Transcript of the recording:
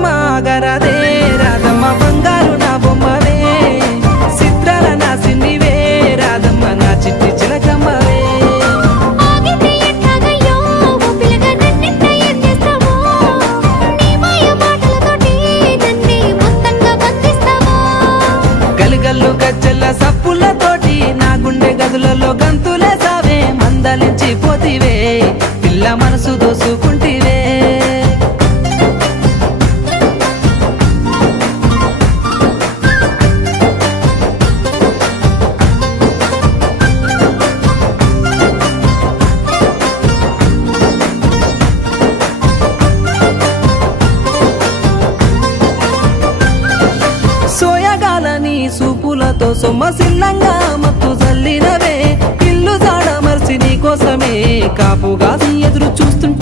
రాధమ్మ గరదే రాధమ్మ బంగారు నా బొమ్మవే చిత్రాల నా సిన్నివే రాధమ్మ నా చిట్టి చిలకమ్మవే ఆగితే ఎట్లాగయ్యో ఓ పిల్లగా నన్నెంత ఎత్తేస్తావో నీ మాయ మాటలతోటి నన్నే మొత్తంగా బంధిస్తావో గలిగల్లు గజ్జల్ల సప్పులతోటి నా గుండె గదులలో గంతులే సావే మందలించి పోతివే పిల్ల మనసు దోసుకుంటివే సోయగాలని సూపులతో సొమ్మసిల్లంగా మత్తు జల్లినవే ఇల్లు జాడ మర్చి నీ కోసమే కాపుగా ఎదురు చూస్తుంటే